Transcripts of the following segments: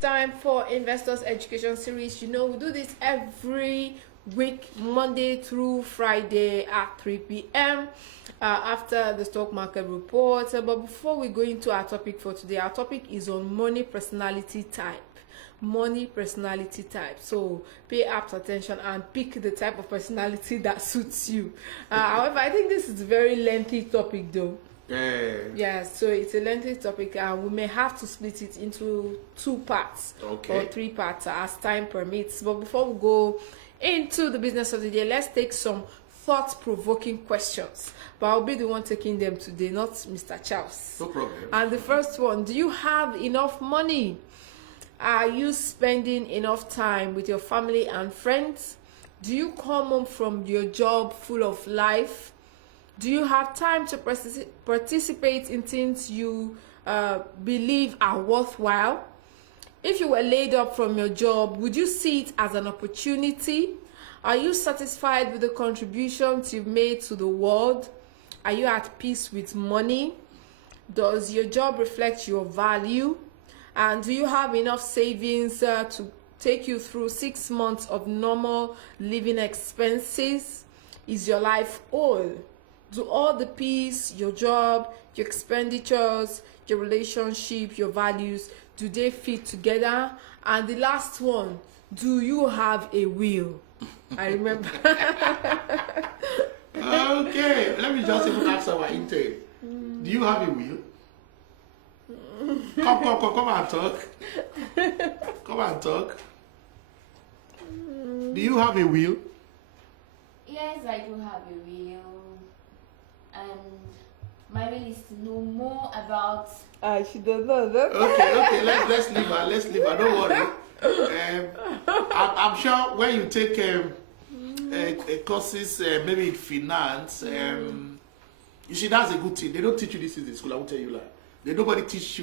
time for Investors Education Series. You know, we do this every week, Monday through Friday at 3 p.m. After the stock market report. But before we go into our topic for today, our topic is on money personality type. Money personality type. So pay apt attention and pick the type of personality that suits you. However, I think this is a very lengthy topic though. Yeah, so it's a lengthy topic and we may have to split it into 2 parts or 3 parts as time permits. But before we go into the business of the day, let's take some thought-provoking questions. But I'll be the one taking them today, not Mr. Charles. No problem. And the first one, do you have enough money? Are you spending enough time with your family and friends? Do you come home from your job full of life? Do you have time to participate in things you believe are worthwhile? If you were laid up from your job, would you see it as an opportunity? Are you satisfied with the contributions you've made to the world? Are you at peace with money? Does your job reflect your value? And do you have enough savings to take you through 6 months of normal living expenses? Is your life whole? Do all the peace, your job, your expenditures, your relationship, your values, do they fit together? And the last one, do you have a will? I remember. Okay, let me just even ask our intake. Do you have a will? Come and talk. Come and talk. Do you have a will? Yes, I do have a will. And my will is to know more about. She does not. Okay, let's leave her. Don't worry. I'm sure when you take courses, maybe in finance, you see that's a good thing. They don't teach you this in the school. I will tell you like. Nobody teaches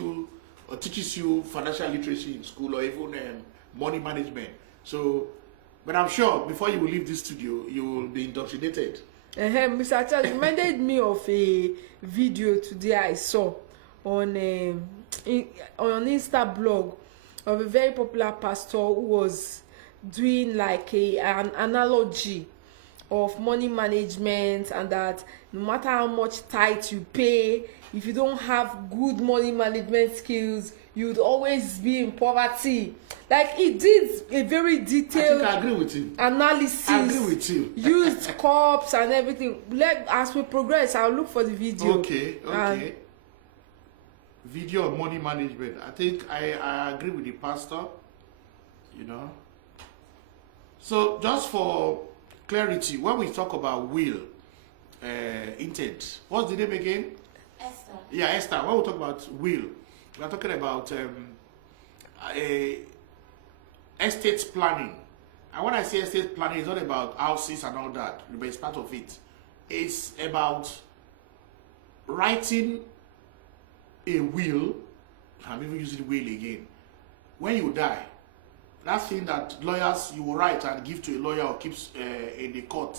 you financial literacy in school or even money management. So, but I'm sure before you will leave this studio, you will be indoctrinated. Mr. Charles reminded me of a video today I saw on Insta blog of a very popular pastor who was doing like an analogy of money management, and that no matter how much tithe you pay, if you don't have good money management skills, you would always be in poverty. Like he did a very detailed I agree with him. analysis. I agree with you. Used cups and everything. As we progress, I'll look for the video. Okay. Video of money management. I think I agree with the pastor. You know. So just for clarity, when we talk about will, intent, what's the name again? Esther. Yeah, Esther. When we talk about will, we are talking about estate planning. And when I say estate planning, it's not about houses and all that, but it's part of it. It's about writing a will. I'm even using will again. When you die, that thing that lawyers, you will write and give to a lawyer or keeps in the court,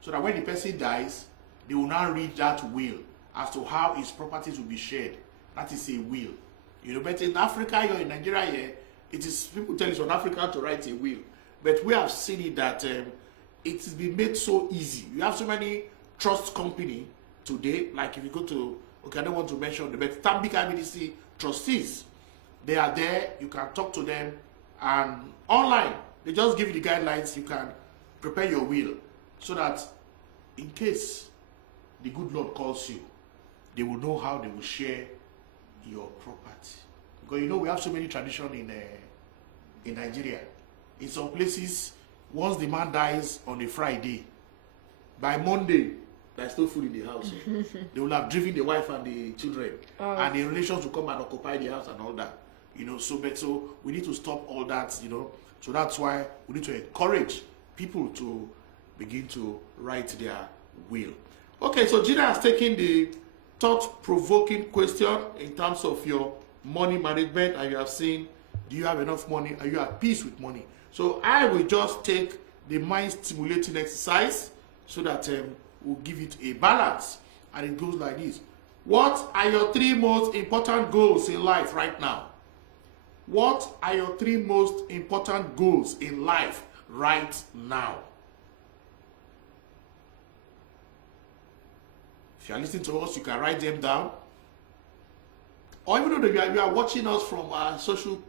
so that when the person dies, they will now read that will as to how his properties will be shared. That is a will. You know, but in Africa or in Nigeria here, it is, people tell you on Africa to write a will. But we have seen it that it has been made so easy. You have so many trust company today, like if you go to, okay, I don't want to mention them, but Stanbic IBTC trustees, they are there, you can talk to them, and online, they just give you the guidelines, you can prepare your will, so that in case the good Lord calls you, they will know how they will share your property. Because you know we have so many traditions in Nigeria. In some places, once the man dies on a Friday, by Monday, there's no food in the house. They will have driven the wife and the children, and the relations will come and occupy the house and all that. You know, so we need to stop all that. You know, so that's why we need to encourage people to begin to write their will. Okay, so Gina has taken the thought-provoking question in terms of your money management, and you have seen, do you have enough money? Are you at peace with money? So I will just take the mind-stimulating exercise so that we'll give it a balance, and it goes like this. What are your 3 most important goals in life right now? What are your 3 most important goals in life right now? If you are listening to us, you can write them down. Or even though you are watching us from our social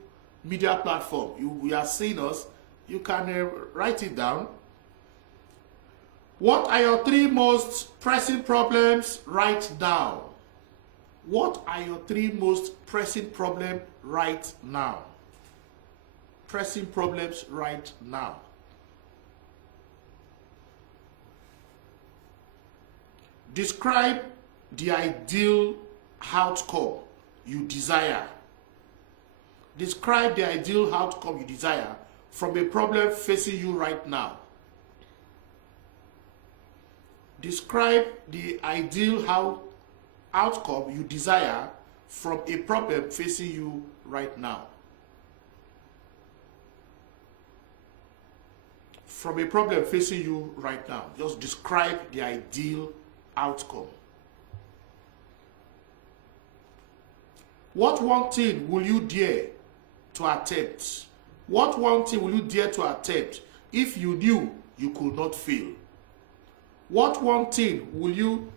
media platform, you are seeing us, you can write it down. What are your 3 most pressing problems right now? What are your 3 most pressing problems right now? Pressing problems right now. Describe the ideal outcome you desire. Describe the ideal outcome you desire from a problem facing you right now. Describe the ideal outcome you desire from a problem facing you right now. From a problem facing you right now. Just describe the ideal outcome. What one thing will you dare to attempt? What one thing will you dare to attempt if you knew you could not fail? What one thing will you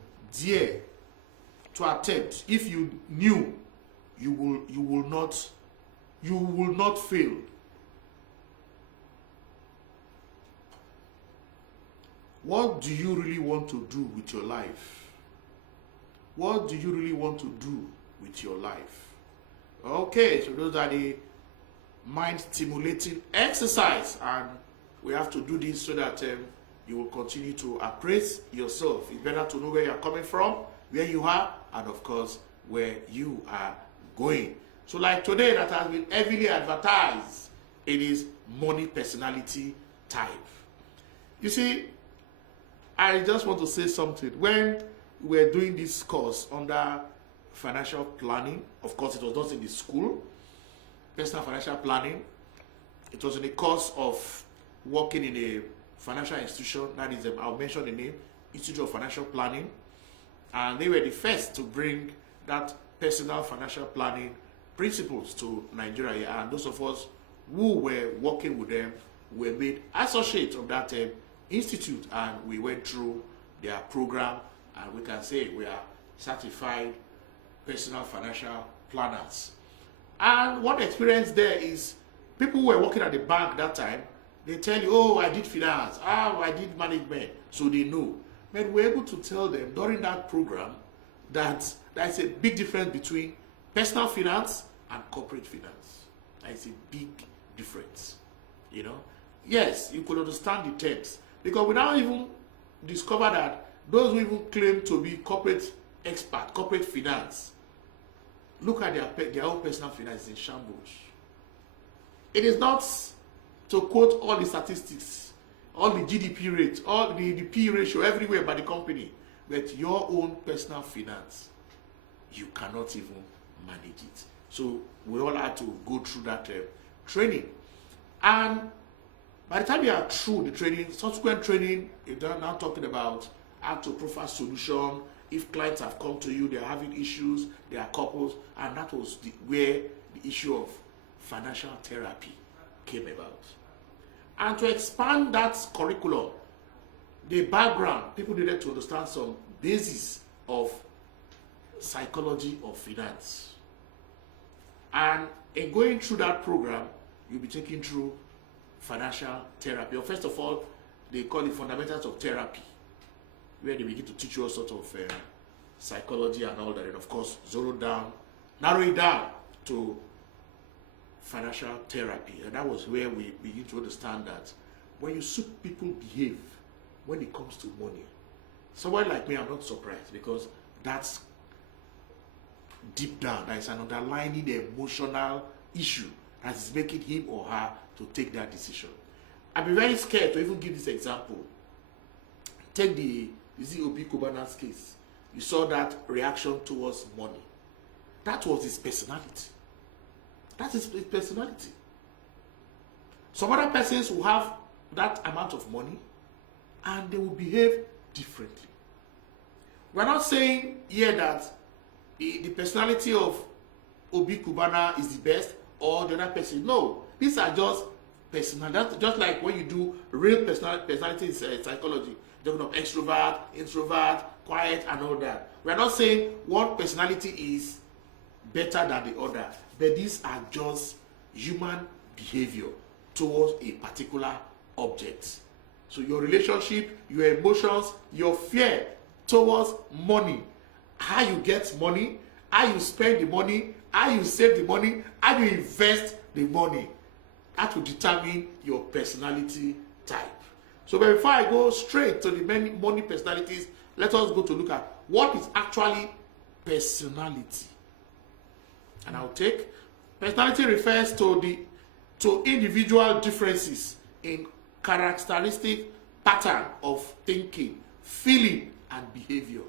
dare to attempt if you knew you will not fail? What do you really want to do with your life? What do you really want to do with your life? Okay, so those are the mind stimulating exercise, and we have to do this so that you will continue to appraise yourself. It's better to know where you are coming from, where you are, and of course where you are going. So like today, that has been heavily advertised, it is money personality type. You see, I just want to say something. When we were doing this course under financial planning, of course it was not in the school, personal financial planning, it was in the course of working in a financial institution, that is, I'll mention the name, Institute of Financial Planning, and they were the first to bring that personal financial planning principles to Nigeria, and those of us who were working with them were made associates of that institute, and we went through their program, and we can say we are certified personal financial planners. And what experience there is, people who were working at the bank that time, they tell you, oh, I did finance, I did management, so they know. But we're able to tell them during that program that there's a big difference between personal finance and corporate finance. There's a big difference, you know. Yes, you could understand the terms, because we now even discover that those who even claim to be corporate expert, corporate finance, look at their own personal finance in shambles. It is not to quote all the statistics, all the GDP rate, all the P ratio everywhere by the company, but your own personal finance, you cannot even manage it. So we all had to go through that training. And by the time you are through the training, subsequent training, you're now talking about how to profile solution. If clients have come to you, they're having issues, they are couples, and that was where the issue of financial therapy came about. And to expand that curriculum, the background, people needed to understand some basis of psychology of finance. And in going through that program, you'll be taking through financial therapy. Or first of all, they call it fundamentals of therapy, where they begin to teach you all sorts of psychology and all that, and of course, narrow it down to financial therapy. And that was where we begin to understand that when you see people behave when it comes to money, someone like me, I'm not surprised, because that's deep down, there is an underlying emotional issue that is making him or her to take that decision. I'd be very scared to even give this example. Take the Obi Kubana's case. You saw that reaction towards money. That was his personality. That's his personality. Some other persons will have that amount of money and they will behave differently. We're not saying here that the personality of Obi Kubana is the best or the other person. No, these are just personal. That's just like when you do real personality in psychology. Talking of extrovert, introvert, quiet, and all that. We are not saying one personality is better than the other, but these are just human behavior towards a particular object. So your relationship, your emotions, your fear towards money, how you get money, how you spend the money, how you save the money, how you invest the money, that will determine your personality type. So but before I go straight to the many money personalities, let us go to look at what is actually personality. And I'll take personality refers to individual differences in characteristic pattern of thinking, feeling, and behavior.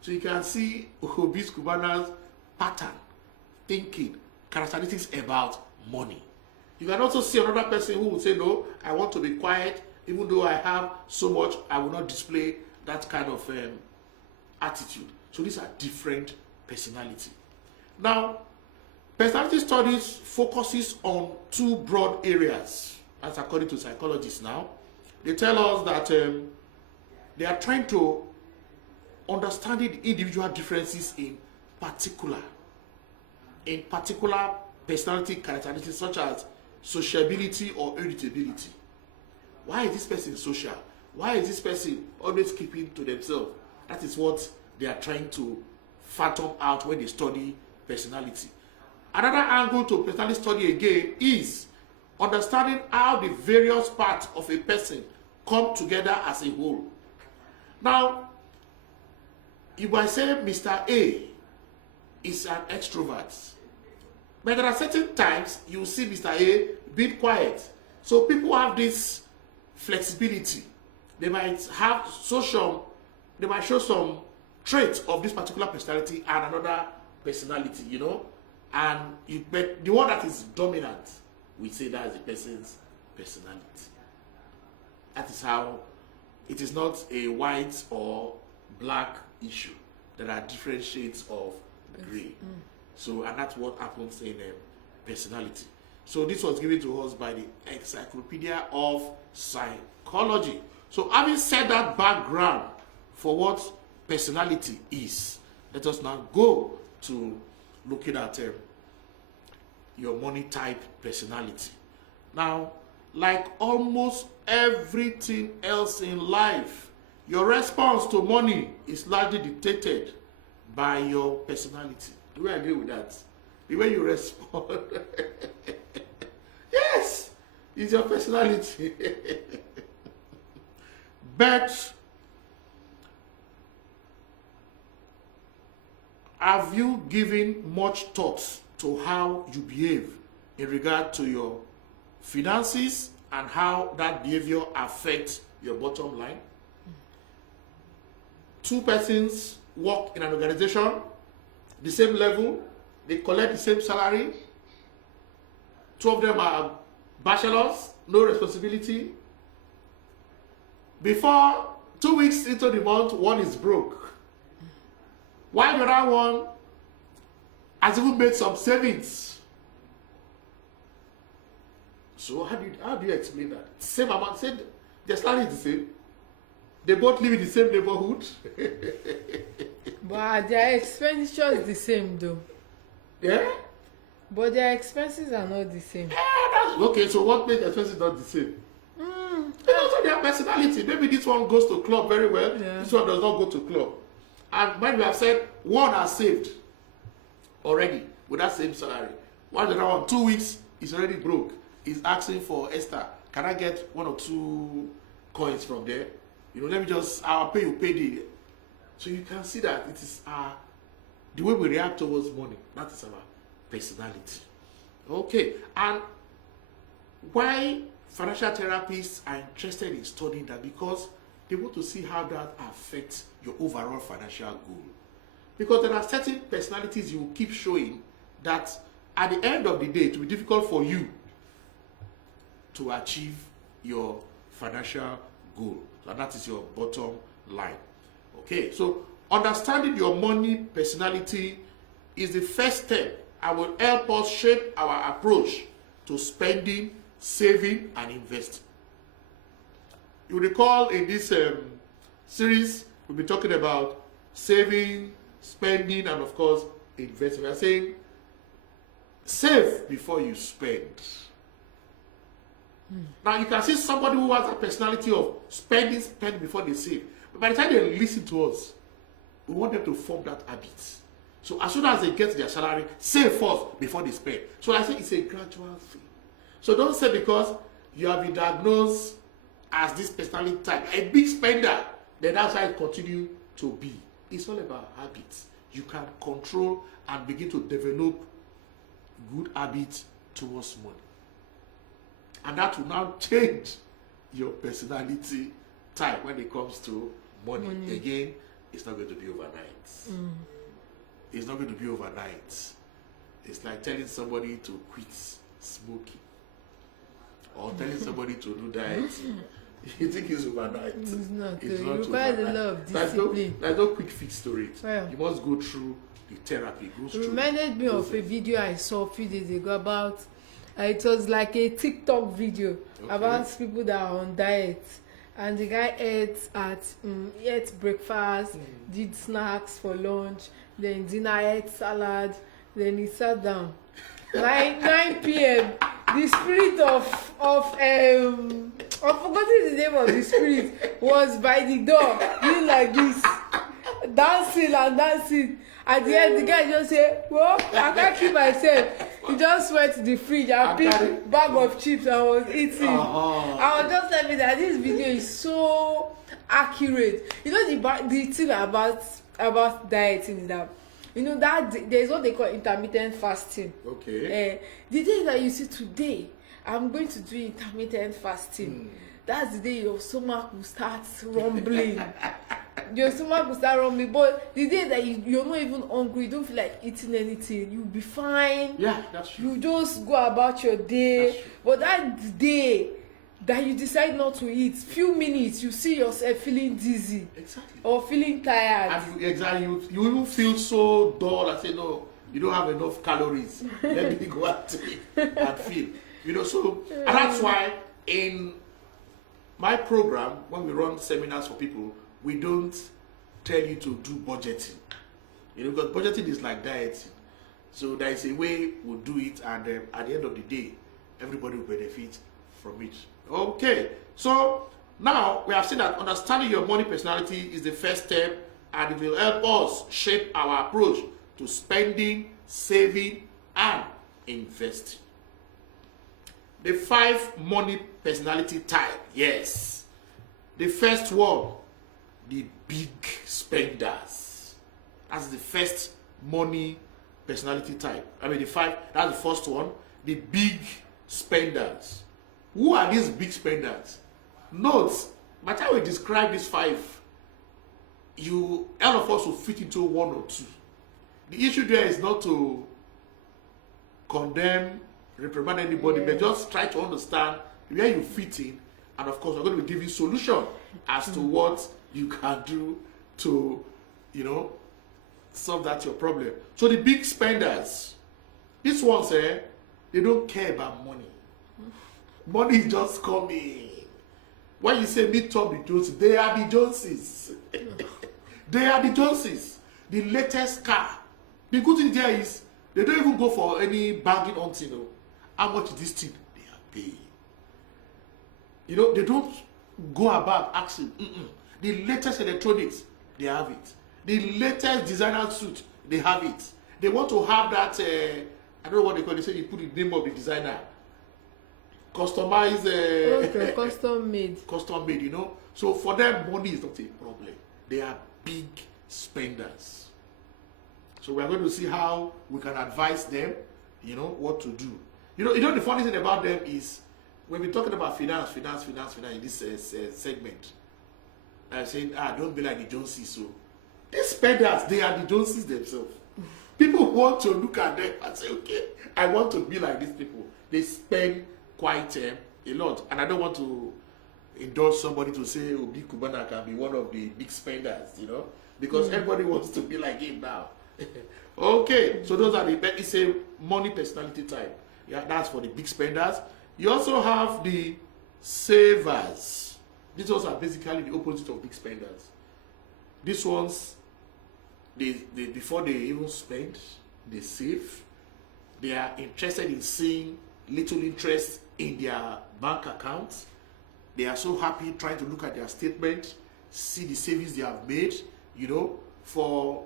So you can see Obis Cubana's pattern, thinking, characteristics about money. You can also see another person who will say, no, I want to be quiet, even though I have so much, I will not display that kind of attitude. So these are different personality. Now, personality studies focuses on two broad areas, as according to psychologists now. They tell us that they are trying to understand the individual differences in particular personality characteristics such as sociability or irritability. Why is this person social? Why is this person always keeping to themselves? That is what they are trying to fathom out when they study personality. Another angle to personality study again is understanding how the various parts of a person come together as a whole. Now, you might say Mr. A is an extrovert, but there are certain times you see Mr. A being quiet. So people have this flexibility. They might show some traits of this particular personality and another personality, you know. But the one that is dominant, we say that is the person's personality. That is how it is not a white or black issue. There are different shades of gray. So, and that's what happens in personality. So this was given to us by the Encyclopedia of Psychology. So having said that background for what personality is, let us now go to looking at your money type personality. Now, like almost everything else in life, your response to money is largely dictated by your personality. Do we agree with that? The way you respond. Yes, it's your personality. But have you given much thought to how you behave in regard to your finances and how that behavior affects your bottom line? Two persons work in an organization, the same level, they collect the same salary. Two of them are bachelors, no responsibility. Before 2 weeks into the month, one is broke, while the other one has even made some savings. So how do you explain that? Same amount, same, their salary is the same. They both live in the same neighborhood. But their expenditure is the same though. Yeah? But their expenses are not the same. Okay, so what makes expenses not the same? It's also their personality. Maybe this one goes to club very well. Yeah. This one does not go to club. And when we have said one has saved already with that same salary, while the other one 2 weeks is already broke, is asking for Esther, can I get 1 or 2 coins from there? You know, let me just, I'll pay you payday. So you can see that it is the way we react towards money. That is our personality. Okay, and why financial therapists are interested in studying that? Because they want to see how that affects your overall financial goal. Because there are certain personalities you will keep showing that at the end of the day, it will be difficult for you to achieve your financial goal. So that is your bottom line. Okay, so understanding your money personality is the first step and will help us shape our approach to spending, saving, and investing. You recall in this series, we'll be talking about saving, spending, and of course, investing. We are saying, save before you spend. Now, you can see somebody who has a personality of spend before they save. But by the time they listen to us, we want them to form that habit. So as soon as they get their salary, save first before they spend. So I say it's a gradual thing. So don't say because you have been diagnosed as this personality type, a big spender, then that's how it continue to be. It's all about habits. You can control and begin to develop good habits towards money. And that will now change your personality type when it comes to money. Again, it's not going to be overnight. It's not going to be overnight. It's like telling somebody to quit smoking or telling somebody to do dieting. You think it's overnight? It's not. It's It not requires a overnight. lot of discipline. There's no quick fix to it. Yeah. You must go through the therapy. It reminded me of a video I saw a few days ago about, it was like a TikTok video about people that are on diet. And the guy ate breakfast, did snacks for lunch, then dinner, ate salad, then he sat down. 9 p.m. The spirit of I've forgotten the name of the spirit was by the door, doing like this, dancing and dancing. At the end, the guy just said, "Well, I can't keep myself." He just went to the fridge and picked a bag of chips and was eating. I was just telling me that this video is so accurate. You know the thing about dieting is that, you know, that there's what they call intermittent fasting. Okay. The day that you see today, I'm going to do intermittent fasting. That's the day your stomach will start rumbling. Your stomach will start rumbling. But the day that you're not even hungry, you don't feel like eating anything, you'll be fine. Yeah, that's true. You just go about your day. But that day that you decide not to eat, few minutes, you see yourself feeling dizzy. Exactly. Or feeling tired. And you even feel so dull and say, no, you don't have enough calories. Let me go out and feel. You know, so, and that's why in my program, when we run seminars for people, we don't tell you to do budgeting. You know, because budgeting is like dieting. So there is a way we'll do it, and at the end of the day, everybody will benefit from it. Okay, so now we have seen that understanding your money personality is the first step, and it will help us shape our approach to spending, saving, and investing. The 5 money personality type. Yes. The first one, the big spenders. That's the first money personality type. I mean, that's the first one. The big spenders. Who are these big spenders? Note, by the time we describe these 5, all of us will fit into 1 or 2. The issue there is not to condemn, reprimand anybody, but just try to understand where you fit in, and of course we're going to be giving solution as to what you can do to, you know, solve that your problem. So the big spenders, these ones, they don't care about money. Money is just coming. When you say meet up the Joneses, they are the Joneses. They are the Joneses. The latest car. The good thing there is they don't even go for any bargain hunting. You know. How much is this thing? They are paying. You know, they don't go about asking. The latest electronics, they have it. The latest designer suit, they have it. They want to have that, I don't know what they call it, they say you put the name of the designer. Customized. Okay, custom made. Custom made, you know. So for them, money is not a problem. They are big spenders. So we are going to see how we can advise them, you know, what to do. You know the funny thing about them is, when we're talking about finance in this segment, I'm saying, don't be like the Joneses. So these spenders, they are the Joneses themselves. People want to look at them and say, okay, I want to be like these people. They spend quite a lot. And I don't want to endorse somebody to say Obi Kubana can be one of the big spenders, you know, because everybody wants to be like him now. Okay, so those are it's a money personality type. Yeah, that's for the big spenders. You also have the savers. These ones are basically the opposite of big spenders. These ones, they before they even spend, they save. They are interested in seeing little interest in their bank accounts. They are so happy trying to look at their statement, see the savings they have made, you know, for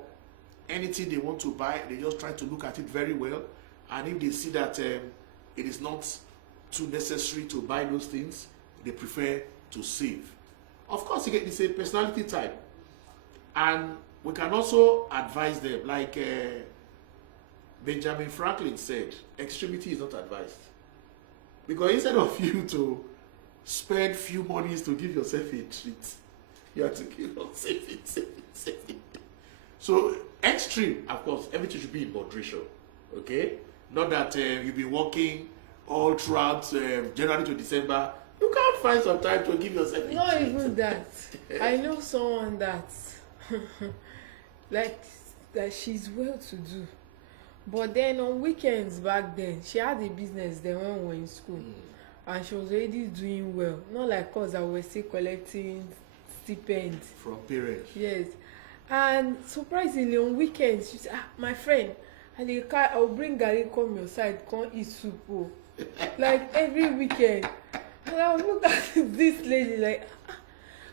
anything they want to buy. They just try to look at it very well. And if they see that it is not too necessary to buy those things, they prefer to save. Of course, it's a personality type. And we can also advise them, like Benjamin Franklin said, extremity is not advised. Because instead of you to spend few monies to give yourself a treat, you have to keep on saving. So extreme, of course, everything should be in moderation. Okay? Not that you'll be working all throughout January to December. You can't find some time to give yourself a treat. Not even that. I know someone that like that she's well to do. But then on weekends back then, she had a business then when we were in school. And she was already doing well. Not like us that were still collecting stipend. From parents. Yes. And surprisingly on weekends, she said, my friend, I'll bring Gary come your side, come eat soup. Oh. Like every weekend. And I'll look at this lady like,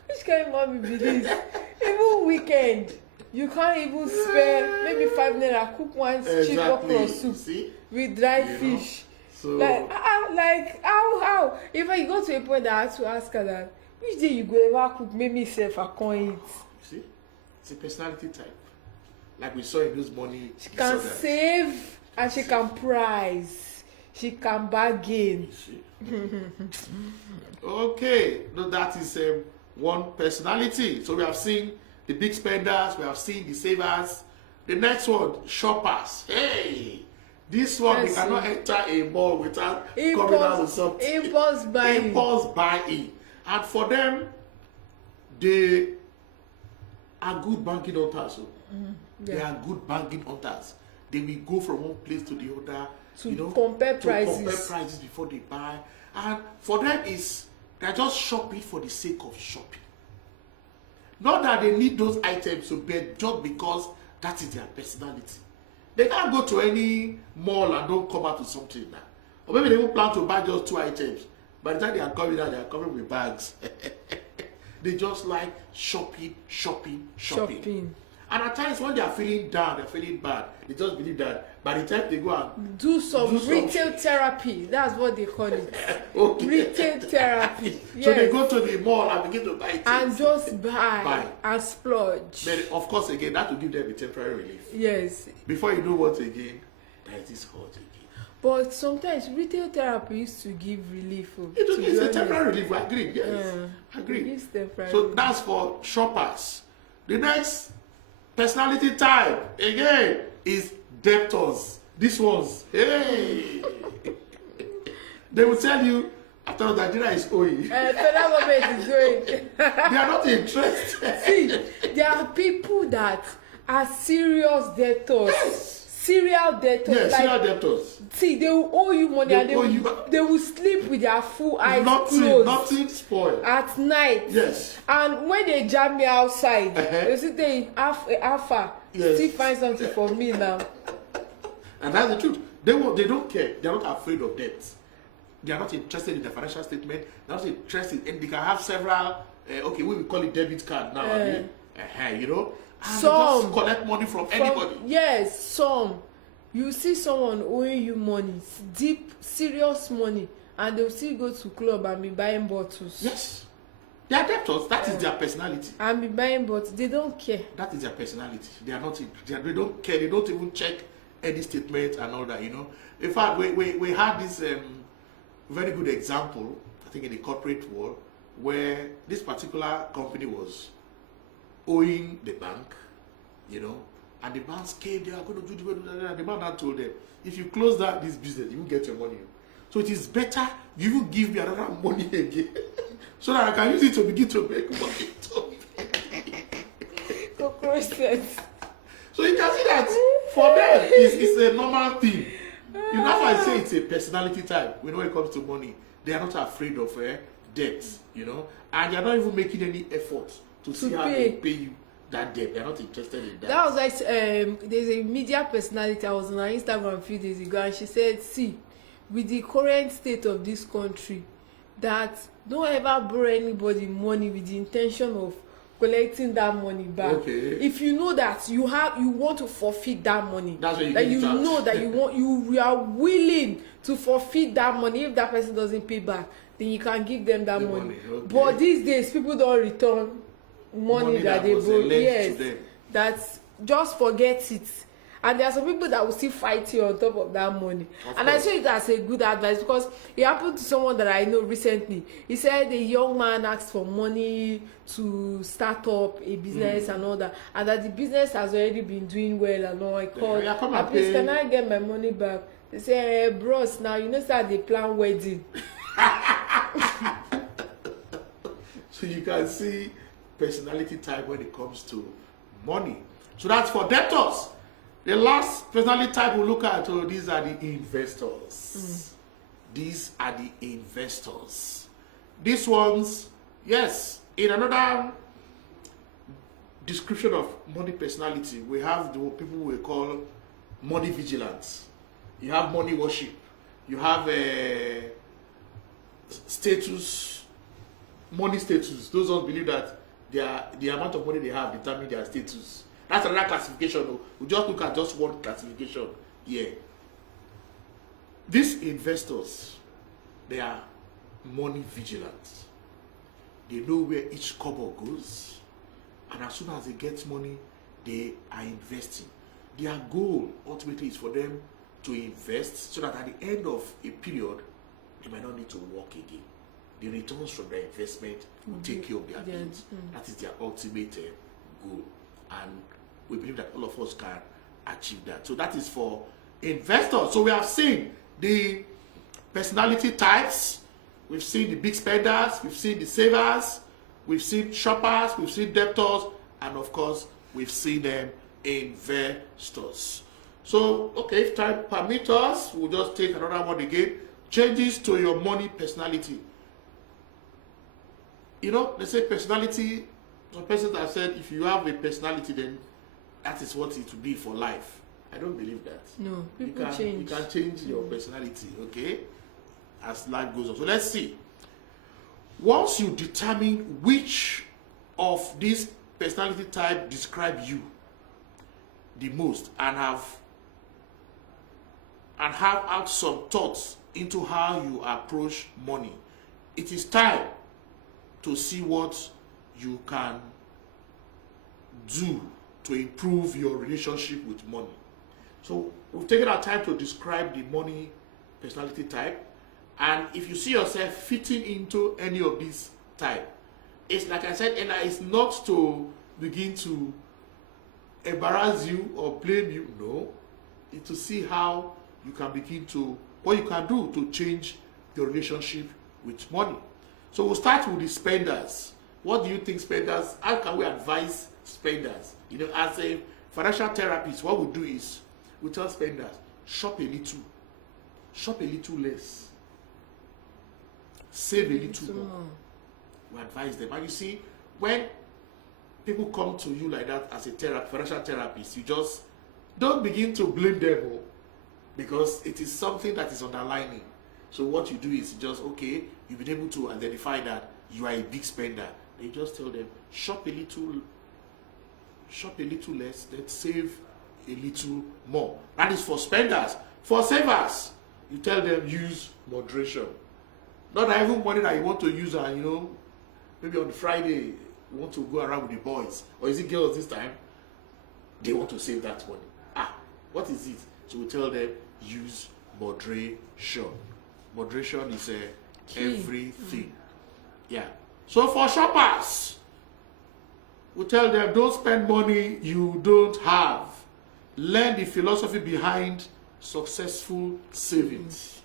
which kind of mommy be this? Even weekend, you can't even spare maybe 5 naira, cook one cheap okra soup with dry fish. So, like how? If I go to a point that I have to ask her that, which day you go ever cook, make me self I can't eat. See, it's a personality type. Like we saw in those money. She can save and she can price. She can bargain. Okay, no, that is one personality. So we have seen the big spenders, we have seen the savers. The next one, shoppers. Hey, this one, yes, they cannot enter a mall without coming out with something. Impulse buying. Impulse buying. And for them, they are good banking hunters. They are good banking hunters. They will go from one place to the other to compare prices before they buy. And for them, they're just shopping for the sake of shopping. Not that they need those items to buy just because that is their personality. They can't go to any mall and don't come out with something now. Or maybe they won't plan to buy just 2 items. By the time they are coming out, they are coming with bags. They just like shopping. And at times when they are feeling down, they're feeling bad, they just believe that by the time they go and do some retail therapy, that's what they call it. Okay. Retail therapy. So yes. They go to the mall and begin to buy things. And just buy and splurge. But of course, again, that will give them a temporary relief. Yes. Before you know what again, there is this hurt again. But sometimes retail therapy used to give relief. It's a temporary relief, I agree, yes. Agree. So that's for shoppers. The next personality type, again, is debtors. These ones, hey! They will tell you, after Nigeria is owing. Federal government is going. They are not interested. See, there are people that are serious debtors. Yes. Serial debtors. Yes, like, serial debtors. See, they will owe you money and they will sleep with their full eyes closed. Nothing spoiled. At night. Yes. And when they jam me outside, they say they alpha. Yes. Still find something for me now. And that's the truth. They don't care. They are not afraid of debt. They are not interested in the financial statement. They are not interested, and they can have several. We will call it debit card now. You know. And some just collect money from anybody. Yes, some. You see someone owing you money, deep, serious money, and they'll still go to club and be buying bottles. Yes. They are debtors. That is their personality. And be buying bottles. They don't care. That is their personality. They are not. They don't care. They don't even check any statement and all that. You know. In fact, we had this very good example. I think in the corporate world, where this particular company was owing the bank, you know, and the banks came, they are going to do the bank now told them, if you close this business, you will get your money. So it is better you will give me another money again, so that I can use it to begin to make money. So you can see that for them, it's a normal thing. You know, that's why I say it's a personality type. When it comes to money, they are not afraid of debt, you know, and they are not even making any effort to see how they pay you that debt. They are not interested in that. That was like there's a media personality. I was on her Instagram a few days ago, and she said, "See, with the current state of this country, that don't ever borrow anybody money with the intention of collecting that money back. Okay. If you know that you want to forfeit that money, That's when you that give you it out. know that you are willing to forfeit that money. If that person doesn't pay back, then you can give them that money. Okay. But these days, people don't return money that they borrow. Yes, that's just forget it. And there are some people that will still fight you on top of that money. And I say it as a good advice, because it happened to someone that I know recently. He said a young man asked for money to start up a business and all that, and that the business has already been doing well and all. I called, please, can I get my money back? They say, hey, bros, now you know that they plan wedding. So you can see personality type when it comes to money. So that's for debtors. The last personality type we'll look at, these are the investors. These are the investors. These ones, yes, in another description of money personality, we have the people we call money vigilance. You have money worship. You have status, money status. Those ones believe that the amount of money they have determine their status. That's another classification. We just look at just one classification here. These investors, they are money vigilant. They know where each kobo goes, and as soon as they get money, they are investing. Their goal ultimately is for them to invest so that at the end of a period, they might not need to work again. The returns from their investment will take care of their needs. That is their ultimate goal. And we believe that all of us can achieve that. So that is for investors. So we have seen the personality types. We've seen the big spenders. We've seen the savers. We've seen shoppers. We've seen debtors. And of course, we've seen them investors. So, okay, if time permits us, we'll just take another one again. Changes to your money personality. You know, they say personality. Some persons have said if you have a personality, then that is what it will be for life. I don't believe that. No, people change. You can change your personality, okay, as life goes on. So let's see. Once you determine which of these personality type describe you the most and have out some thoughts into how you approach money, it is time to see what you can do to improve your relationship with money. So we've taken our time to describe the money personality type, and if you see yourself fitting into any of these type, it's like I said, and it's not to begin to embarrass you or blame you. No, it's to see how you can begin to, what you can do to change your relationship with money. So we'll start with the spenders. What do you think spenders, how can we advise spenders? You know, as a financial therapist, what we do is we tell spenders, shop a little less, save a little more. We advise them. And you see, when people come to you like that as a financial therapist, you just don't begin to blame them, because it is something that is underlining. So what you do is just, okay, you've been able to identify that you are a big spender. They just tell them, shop a little less, then save a little more. That is for spenders. For savers, you tell them use moderation. Not even money that you want to use, and you know, maybe on Friday you want to go around with the boys, or is it girls this time? They want to save that money. What is it? So we tell them use moderation. Moderation is everything. Yeah. So for shoppers, we tell them don't spend money you don't have. Learn the philosophy behind successful savings.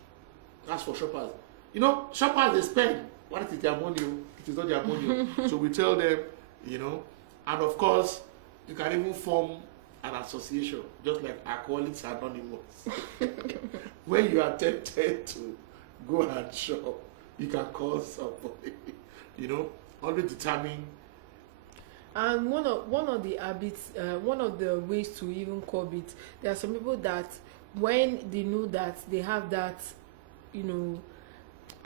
That's for shoppers. You know, shoppers, they spend. What is their money? It is not their money. So we tell them, you know, and of course, you can even form an association, just like Alcoholics Anonymous. When you are tempted to go and shop, you can call somebody. Always determine. And one of the habits, one of the ways to even curb it, there are some people that when they know that they have that,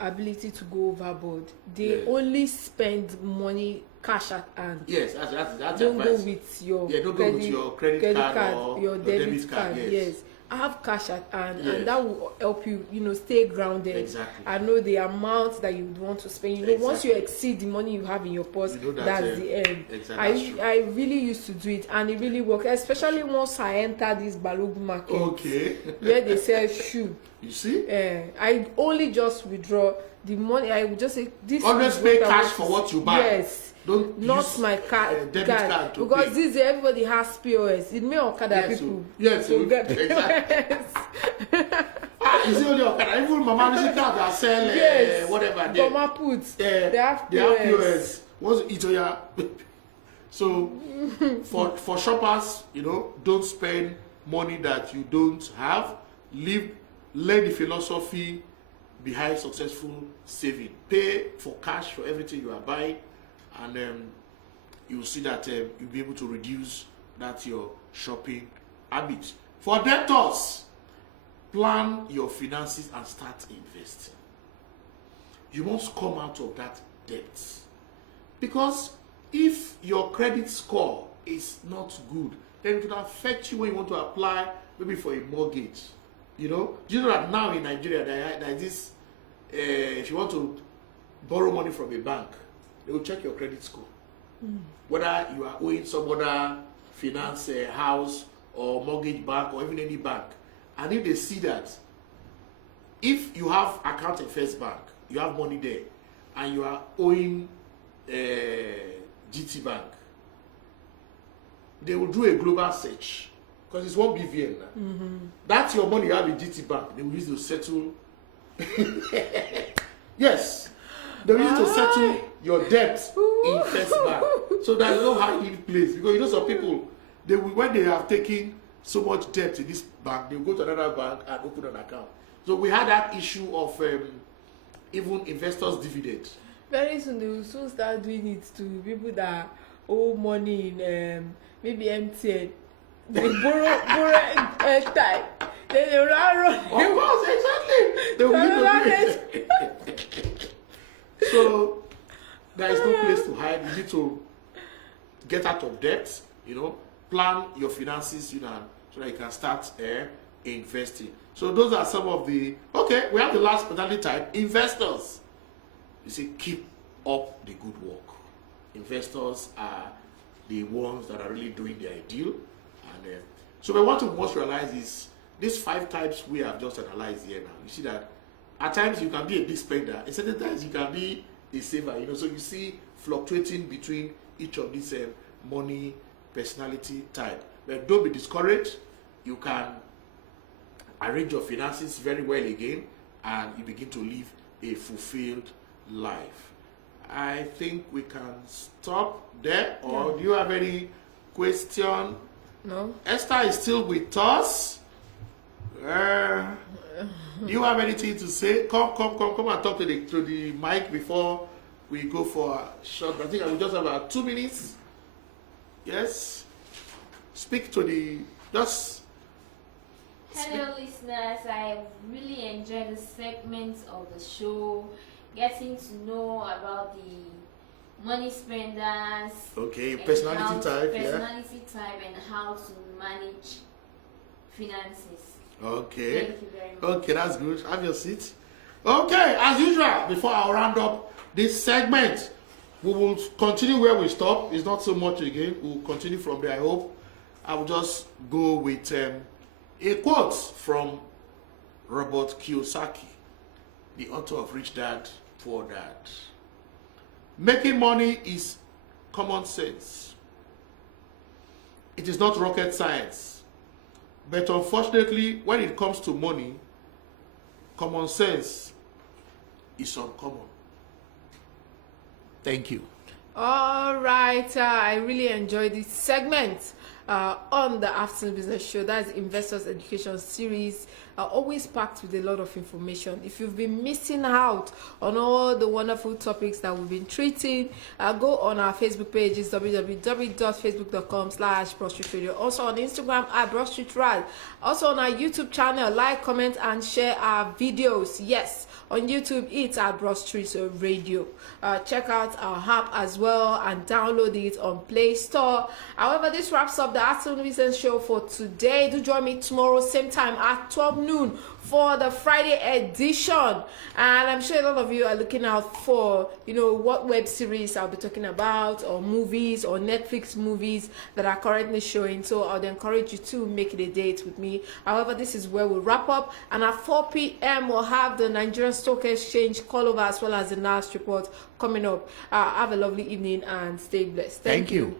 ability to go overboard, they only spend money cash at hand. Yes, that's don't advice. Go with your don't go with your credit card or your debit card. Yes. Have cash at hand, and that will help you, stay grounded. Exactly. I know the amount that you would want to spend. Exactly. Once you exceed the money you have in your purse, that's the end. Exactly. I really used to do it, and it really worked, especially once I entered this Balogun market. Okay. Where they sell shoe. You see? I only just withdraw the money. I would just say this. Always pay cash for what you buy. Yes. Don't not use my card, debit card to because pay. this everybody has POS. It may Okada people. So get POS. Exactly. Is it only Okada? Even Mama Music card that sell whatever. Mama puts. They have POS. They have POS. What's Itoya? So for shoppers, don't spend money that you don't have. Learn the philosophy behind successful saving. Pay for cash for everything you are buying. And you will see that you'll be able to reduce your shopping habit. For debtors, plan your finances and start investing. You must come out of that debt. Because if your credit score is not good, then it will affect you when you want to apply maybe for a mortgage. Do you know that now in Nigeria there is this, if you want to borrow money from a bank, they will check your credit score. Whether you are owing some other finance house or mortgage bank or even any bank. And if they see that, if you have account in First Bank, you have money there, and you are owing GT Bank, they will do a global search. Because it's one BVN now. That's your money you have in GT Bank. They will use to settle. Yes. They will use to settle your debt in First Bank. So there's no hiding place. Because some people, when they have taken so much debt in this bank, they will go to another bank and open an account. So we had that issue of even investors' dividend. Very soon they will soon start doing it to people that owe money in maybe MTN. They borrow time. Then they run. Of course, exactly. They will use it. So there is no place to hide. You need to get out of debt. Plan your finances. So that you can start investing. So those are some of the. Okay, we have the last personality type. Investors. You see, keep up the good work. Investors are the ones that are really doing their deal. And so what you must realize is these 5 types we have just analyzed here now. You see that at times you can be a big spender. At certain times you can be a saver. So you see fluctuating between each of these money personality type. But don't be discouraged. You can arrange your finances very well again, and you begin to live a fulfilled life. I think we can stop there. Or do you have any question? No. Esther is still with us. Do you have anything to say? Come and talk to the mic before we go for a short. I think I will just have about 2 minutes. Yes. Speak to the just. Hello, listeners. I really enjoyed the segments of the show, getting to know about the money spenders. Okay, personality type, and how to manage finances. Okay. Thank you very much. Okay, that's good. Have your seat. Okay, as usual, before I round up this segment, we will continue where we stop. It's not so much again. We'll continue from there, I hope. I will just go with a quote from Robert Kiyosaki, the author of Rich Dad, Poor Dad. Making money is common sense. It is not rocket science. But unfortunately, when it comes to money, common sense is uncommon. Thank you. All right, I really enjoyed this segment. on the Afternoon Business Show. That is Investors Education Series, always packed with a lot of information. If you've been missing out on all the wonderful topics that we've been treating, go on our Facebook page. It's www.facebook.com/Broadstreet Radio. Also on Instagram at Broadstreet Rad. Also on our YouTube channel, like, comment, and share our videos. Yes, on YouTube it's at Broadstreet Radio. Check out our app as well and download it on Play Store. However, this wraps up the Afternoon Business Show for today. Do join me tomorrow same time at 12 noon for the Friday edition, and I'm sure a lot of you are looking out for, what web series I'll be talking about, or movies, or Netflix movies that are currently showing. So I'd encourage you to make it a date with me. However, this is where we'll wrap up, and at 4 p.m. we'll have the Nigerian Stock Exchange call over as well as the NAS report coming up. Have a lovely evening and stay blessed. Thank you.